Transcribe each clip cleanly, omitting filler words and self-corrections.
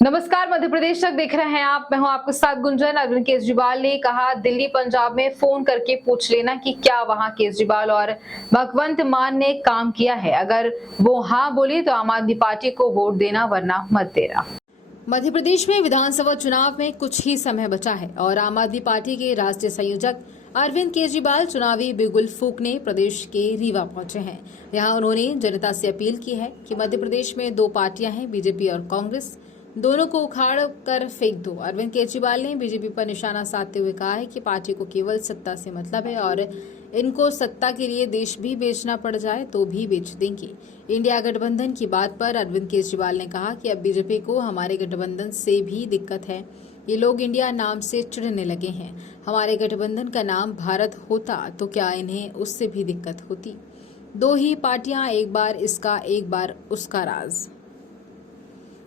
नमस्कार, मध्य प्रदेश तक देख रहे हैं आप। मैं हूं आपके साथ गुंजन। अरविंद केजरीवाल ने कहा दिल्ली पंजाब में फोन करके पूछ लेना कि क्या वहां केजरीवाल और भगवंत मान ने काम किया है। अगर वो हाँ बोली तो आम आदमी पार्टी को वोट देना, वरना मत देना। मध्य प्रदेश में विधानसभा चुनाव में कुछ ही समय बचा है और आम आदमी पार्टी के राष्ट्रीय संयोजक अरविंद केजरीवाल चुनावी बिगुल फूंकने प्रदेश के रीवा पहुंचे हैं। यहां उन्होंने जनता से अपील की है कि मध्य प्रदेश में दो पार्टियां हैं, बीजेपी और कांग्रेस, दोनों को उखाड़ कर फेंक दो। अरविंद केजरीवाल ने बीजेपी पर निशाना साधते हुए कहा है कि पार्टी को केवल सत्ता से मतलब है और इनको सत्ता के लिए देश भी बेचना पड़ जाए तो भी बेच देंगे। इंडिया गठबंधन की बात पर अरविंद केजरीवाल ने कहा कि अब बीजेपी को हमारे गठबंधन से भी दिक्कत है। ये लोग इंडिया नाम से चिढ़ने लगे हैं। हमारे गठबंधन का नाम भारत होता तो क्या इन्हें उससे भी दिक्कत होती। दो ही पार्टियां, एक बार इसका एक बार उसका राज।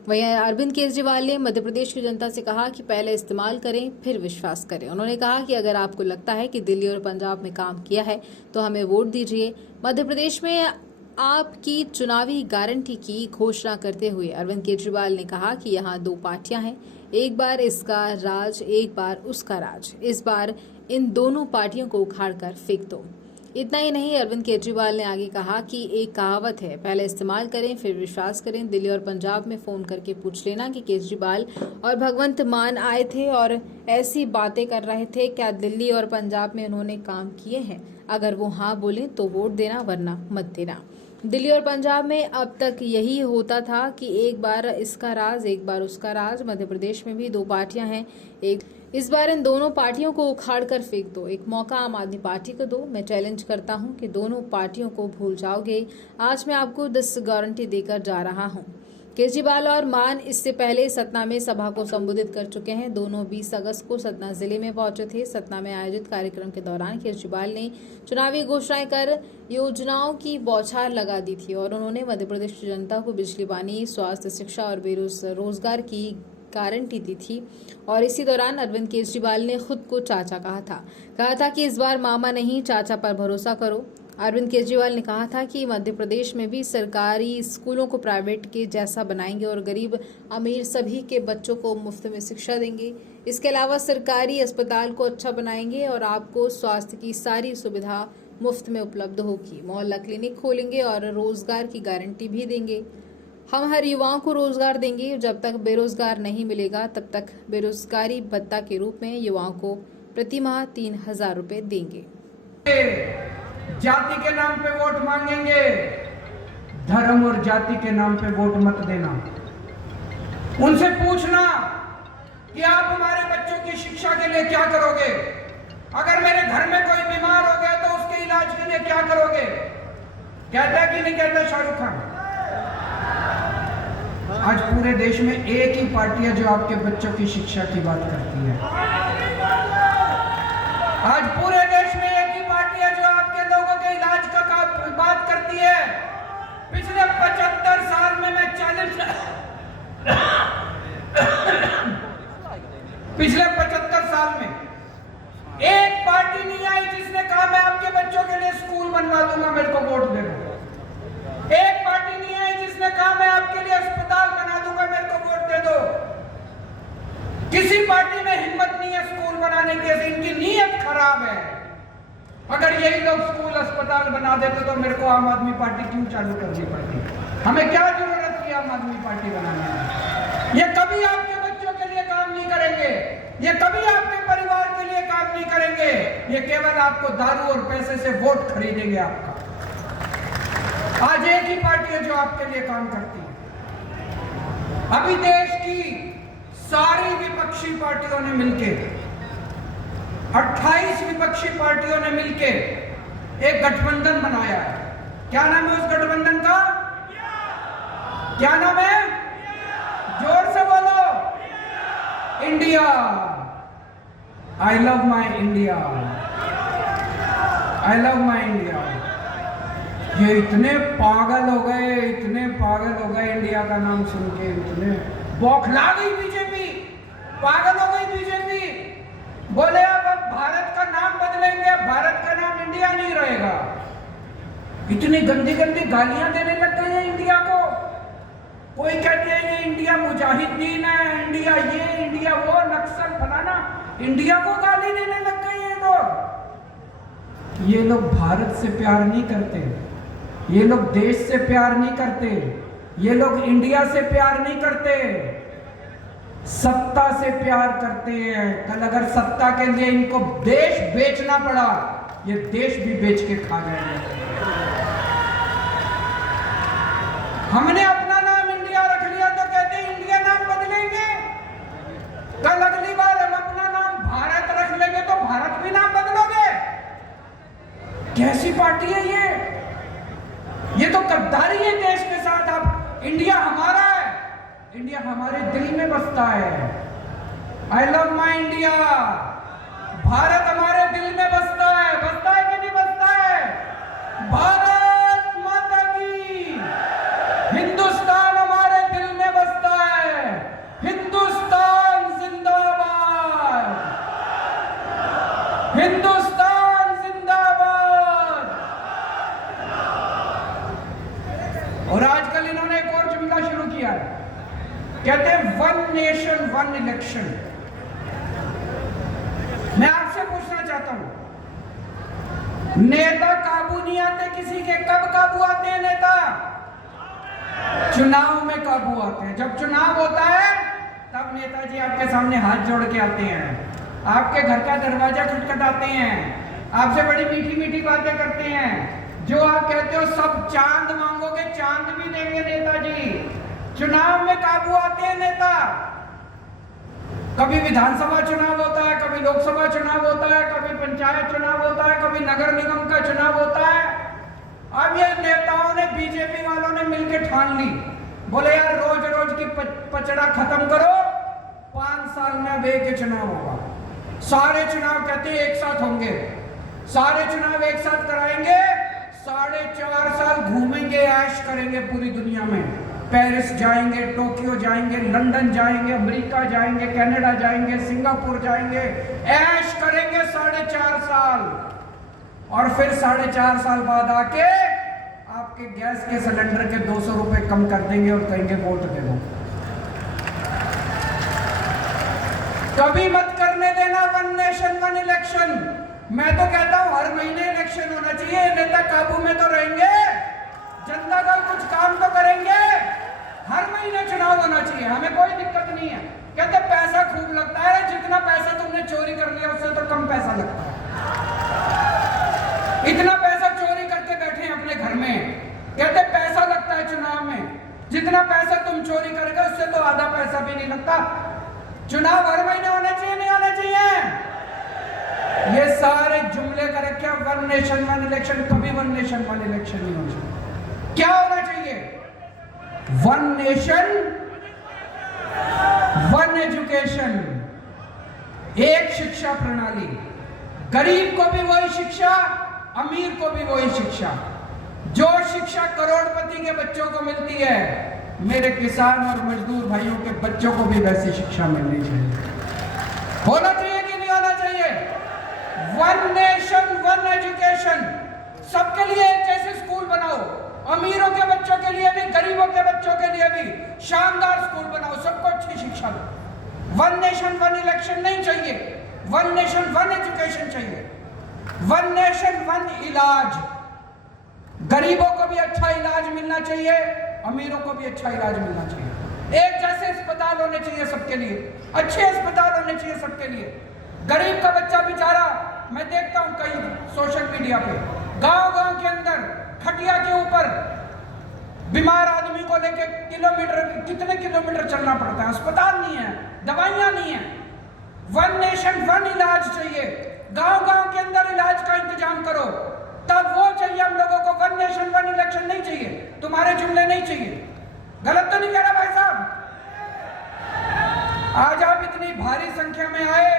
वहीं अरविंद केजरीवाल ने मध्य प्रदेश की जनता से कहा कि पहले इस्तेमाल करें फिर विश्वास करें। उन्होंने कहा कि अगर आपको लगता है कि दिल्ली और पंजाब में काम किया है तो हमें वोट दीजिए। मध्य प्रदेश में आपकी चुनावी गारंटी की घोषणा करते हुए अरविंद केजरीवाल ने कहा कि यहाँ दो पार्टियां हैं, एक बार इसका राज एक बार उसका राज। इस बार इन दोनों पार्टियों को उखाड़ कर फेंक दो। इतना ही नहीं, अरविंद केजरीवाल ने आगे कहा कि एक कहावत है, पहले इस्तेमाल करें फिर विश्वास करें। दिल्ली और पंजाब में फोन करके पूछ लेना कि केजरीवाल और भगवंत मान आए थे और ऐसी बातें कर रहे थे, क्या दिल्ली और पंजाब में उन्होंने काम किए हैं। अगर वो हाँ बोले तो वोट देना, वरना मत देना। दिल्ली और पंजाब में अब तक यही होता था कि एक बार इसका राज एक बार उसका राज। मध्य प्रदेश में भी दो पार्टियां हैं, इस बार इन दोनों पार्टियों को उखाड़ कर फेंक दो। एक मौका आम आदमी पार्टी को दो। मैं चैलेंज करता हूं कि दोनों पार्टियों को भूल जाओगे। आज मैं आपको 10 गारंटी देकर जा रहा हूं। केजरीवाल और मान इससे पहले सतना में सभा को संबोधित कर चुके हैं। दोनों 20 अगस्त को सतना जिले में पहुंचे थे। सतना में आयोजित कार्यक्रम के दौरान केजरीवाल ने चुनावी घोषणाएं कर योजनाओं की बौछार लगा दी थी और उन्होंने मध्य प्रदेश की जनता को बिजली, पानी, स्वास्थ्य, शिक्षा और रोजगार की गारंटी दी थी। और इसी दौरान अरविंद केजरीवाल ने खुद को चाचा कहा था कि इस बार मामा नहीं चाचा पर भरोसा करो। अरविंद केजरीवाल ने कहा था कि मध्य प्रदेश में भी सरकारी स्कूलों को प्राइवेट के जैसा बनाएंगे और गरीब अमीर सभी के बच्चों को मुफ्त में शिक्षा देंगे। इसके अलावा सरकारी अस्पताल को अच्छा बनाएंगे और आपको स्वास्थ्य की सारी सुविधा मुफ्त में उपलब्ध होगी। मोहल्ला क्लिनिक खोलेंगे और रोजगार की गारंटी भी देंगे। हम हर युवाओं को रोजगार देंगे। जब तक बेरोजगार नहीं मिलेगा तब तक बेरोजगारी भत्ता के रूप में युवाओं को प्रति माह 3,000 रुपए देंगे। जाति के नाम पे वोट मांगेंगे, धर्म और जाति के नाम पे वोट मत देना। उनसे पूछना कि आप हमारे बच्चों की शिक्षा के लिए क्या करोगे। अगर मेरे घर में कोई बीमार हो गया तो उसके इलाज के लिए क्या करोगे। कहता कि नहीं कहता शाहरुख खान। आज पूरे देश में एक ही पार्टी है जो आपके बच्चों की शिक्षा की बात करती है। आज पूरे देश में एक ही पार्टी है जो आपके लोगों के इलाज का बात करती है। पिछले 75 साल में मैं पिछले 75 साल में एक पार्टी नहीं आई जिसने कहा मैं आपके बच्चों के लिए स्कूल बनवा दूंगा, मेरे को वोट दे दो। एक पार्टी नहीं आई जिसने कहा मैं आपके लिए अस्पताल बना दूंगा, मेरे को वोट दे दो। किसी पार्टी में हिम्मत नहीं है स्कूल बनाने की, इनकी नीयत खराब है। अगर यही लोग स्कूल अस्पताल बना देते तो मेरे को आम आदमी पार्टी क्यों चालू करनी पड़ती। हमें क्या जरूरत थी आम आदमी पार्टी बनाने की। ये कभी आपके बच्चों के लिए काम नहीं करेंगे, ये कभी आपके परिवार के लिए काम नहीं करेंगे। ये केवल आपको दारू और पैसे से वोट खरीदेंगे आपका। आज एक ही पार्टी है जो आपके लिए काम करती है। अभी देश की सारी विपक्षी पार्टियों ने मिलके 28 विपक्षी पार्टियों ने मिलके एक गठबंधन बनाया है। क्या नाम है उस गठबंधन का? क्या नाम है? जोर से बोलो। India. I love my India, I love my India. ये इतने पागल हो गए, इतने पागल हो गए इंडिया का नाम सुन के, इतने बौखला गई बीजेपी, पागल हो गई बीजेपी। बोले अब भारत का नाम बदलेंगे, भारत का नाम इंडिया नहीं रहेगा। इतनी गंदी गंदी गालियां देने लग गए हैं इंडिया को। कोई कहते हैं ये इंडिया मुजाहिदीन है, इंडिया ये, इंडिया वो, नक्सल फलाना, इंडिया को गाली देने लग गए ये लोग। ये लोग भारत से प्यार नहीं करते, ये लोग देश से प्यार नहीं करते, ये लोग इंडिया से प्यार नहीं करते, सत्ता से प्यार करते हैं। कल अगर सत्ता के लिए इनको देश बेचना पड़ा, ये देश भी बेच के खा जाएंगे। हमने अपना नाम इंडिया रख लिया तो कहते हैं इंडिया नाम बदलेंगे। कल अगली बार हम अपना नाम भारत रख लेंगे तो भारत भी नाम बदलोगे। कैसी पार्टी है ये तो गद्दारी है देश के साथ। अब इंडिया हमारा है, इंडिया हमारे दिल में बसता है। I love my India, Bharat हमारे दिल में बसता है कि नहीं बसता है? भारत माता की, हिंदुस्तान हमारे दिल में बसता है। हिंदुस्तान जिंदाबाद, हिंदुस्तान जिंदाबाद। और आजकल इन्होंने एक और जुमला शुरू किया है, कहते हैं वन नेशन वन इलेक्शन। मैं आपसे पूछना चाहता हूं, नेता काबू नहीं आते किसी के। कब काबू आते हैं नेता? चुनाव में काबू आते हैं। जब चुनाव होता है तब नेताजी आपके सामने हाथ जोड़ के आते हैं, आपके घर का दरवाजा खटखटाते हैं, आपसे बड़ी मीठी मीठी बातें करते हैं। जो आप कहते हो सब चांद मांगोगे, चांद भी देंगे नेताजी। चुनाव में काबू आते हैं नेता। कभी विधानसभा चुनाव होता है, कभी लोकसभा चुनाव होता है, कभी पंचायत चुनाव होता है, कभी नगर निगम का चुनाव होता है। अब ये नेताओं ने, बीजेपी वालों ने मिलकर ठान ली, बोले यार रोज रोज की पचड़ा खत्म करो, 5 साल में अब एक चुनाव होगा। सारे चुनाव कहते हैं एक साथ होंगे, सारे चुनाव एक साथ कराएंगे, 4.5 साल घूमेंगे, ऐश करेंगे पूरी दुनिया में। पेरिस जाएंगे, टोक्यो जाएंगे, लंदन जाएंगे, अमेरिका जाएंगे, कनाडा जाएंगे, सिंगापुर जाएंगे, ऐश करेंगे 4.5 साल। और फिर 4.5 साल बाद आके आपके गैस के सिलेंडर के 200 रुपए कम कर देंगे और कहेंगे वोट दे दो। कभी मत करने देना वन नेशन वन इलेक्शन। मैं तो कहता हूं हर महीने इलेक्शन होना चाहिए। नेता काबू में तो रहेंगे, जनता का कुछ काम तो करेंगे। हर महीने चुनाव होना चाहिए, हमें कोई दिक्कत नहीं है। कहते पैसा खूब लगता है, जितना पैसा तुमने चोरी कर लिया उससे तो कम पैसा लगता है। इतना पैसा चोरी करके बैठे हैं अपने घर में, कहते पैसा लगता है चुनाव में। जितना पैसा तुम चोरी करोगे उससे तो आधा पैसा भी नहीं लगता। चुनाव हर महीने होने चाहिए, नहीं होने चाहिए? ये सारे जुमले कर रखे हैं, वन नेशन वन इलेक्शन। कभी वन नेशन वन इलेक्शन नहीं होना चाहिए। क्या होना चाहिए? वन नेशन वन एजुकेशन, एक शिक्षा प्रणाली। गरीब को भी वही शिक्षा, अमीर को भी वही शिक्षा। जो शिक्षा करोड़पति के बच्चों को मिलती है, मेरे किसान और मजदूर भाइयों के बच्चों को भी वैसी शिक्षा मिलनी चाहिए। होना चाहिए कि नहीं होना चाहिए? One nation one education. सबके लिए एक जैसे स्कूल बनाओ, अमीरों के बच्चों के लिए भी, गरीबों के बच्चों के लिए भी शानदार स्कूल बनाओ, सबको अच्छी शिक्षा दो। वन नेशन वन इलेक्शन नहीं चाहिए, वन नेशन वन एजुकेशन चाहिए। वन नेशन वन इलाज। गरीबों को भी अच्छा इलाज मिलना चाहिए, अमीरों को भी अच्छा इलाज मिलना चाहिए। एक जैसे अस्पताल होने चाहिए सबके लिए, अच्छे अस्पताल होने चाहिए सबके लिए। गरीब का बच्चा बेचारा, मैं देखता हूं कई सोशल मीडिया पे, गांव-गांव के अंदर खटिया के ऊपर बीमार आदमी को लेके कितने किलोमीटर चलना पड़ता है। अस्पताल नहीं है, दवाइयां नहीं है। वन नेशन वन इलाज चाहिए। गांव-गांव के अंदर इलाज का इंतजाम करो, तब वो चाहिए हम लोगों को। वन नेशन वन इलेक्शन नहीं चाहिए, तुम्हारे जुमले नहीं चाहिए। गलत तो नहीं कह रहा भाई साहब? आज आप इतनी भारी संख्या में आए,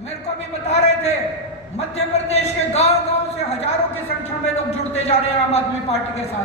मेरे को भी बता रहे थे मध्य प्रदेश के गांव-गांव से हजारों की संख्या में लोग जुड़ते जा रहे हैं आम आदमी पार्टी के साथ।